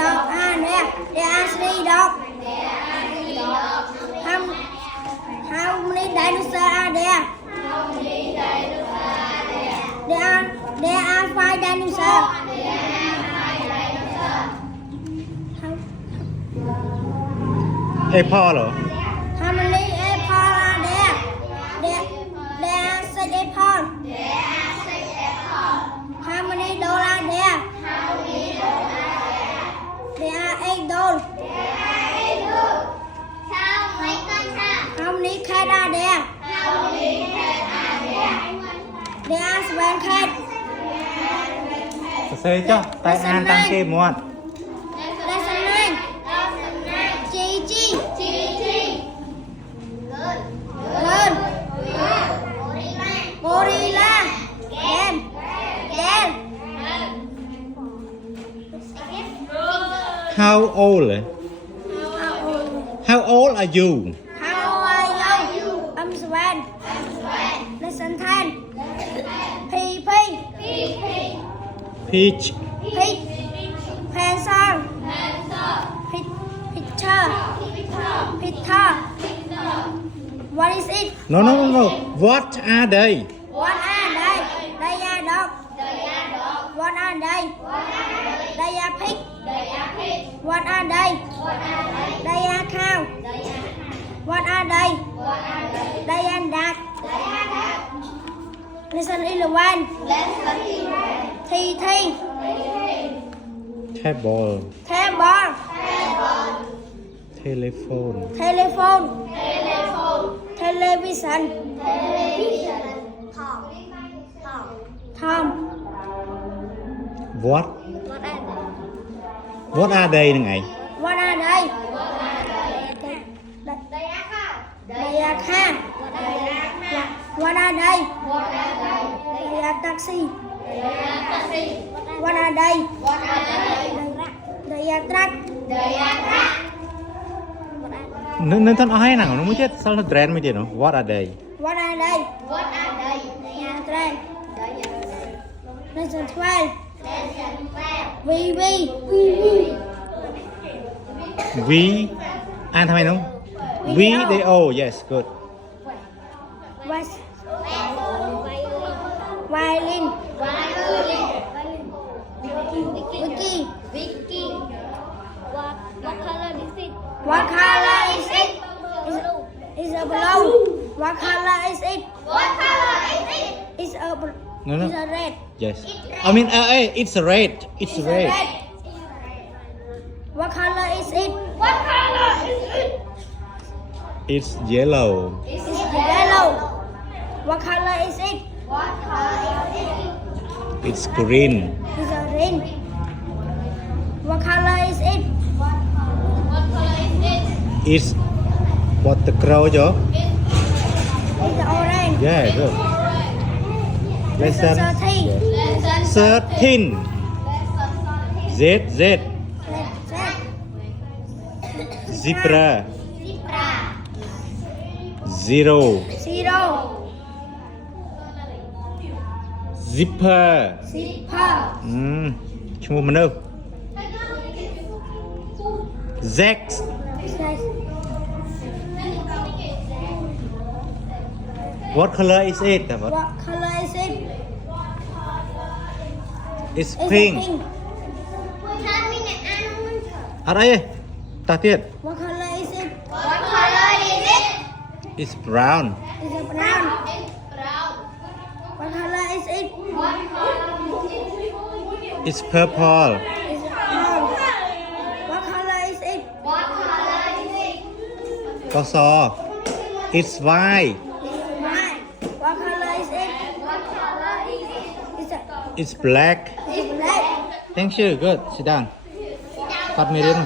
dog. There. There are 3 dogs. How many dinosaurs are there? There are 5 dinosaurs. Apple. How many apples are there? There are 6 apples. How many dolls are there? There are 8 dolls. How many cats are there? There are 7 cats. Say cho, tại an tăng kê muộn. Lesson 9. Chi. Learn. Gorilla. Game. How old? How old are you? How are you? I'm 7. Lesson 10. P. Peach. Pencil. Picture. What is it? No. What are they? What are they? They are dogs. What are they? They are pigs. What are they? They are cows. What are they? They are ducks. Lesson 11. T. Table. Telephone. Television. Tom. What? What are they nè ngày? What are they? They are cars. What are they? They are taxi. What are they? They are truck. Nên thân ai nào nó mới chết sao nó trend mới chết nó? What are they? What are they? They are train. Lesson 12. We. Anทำไมน้อง Video. Yes, good. Violin. Vicky. What color is it? Is a blue. What color is it? It's a No. It's a red. Yes. I mean, it's red. It's red. What color is it? It's yellow. It's yellow. What color is it? It's green. It's a ring. What color is it? It's what the crow chứ? It's orange. Yeah, good. Lesson 13. Z. Zebra. 0. Zipper. ឈ្មោះមនុស្ស Zex. What color is it? What color is it? It's pink. អត់អីទេតោះទៀត What color is it? It's brown. It's a brown. What color is it? It's purple. It's a brown. What color is it? កស It's white. It's white. What color is it? It's a It's black. It's black. Thank you. Good. Sit down. គាត់មេរៀន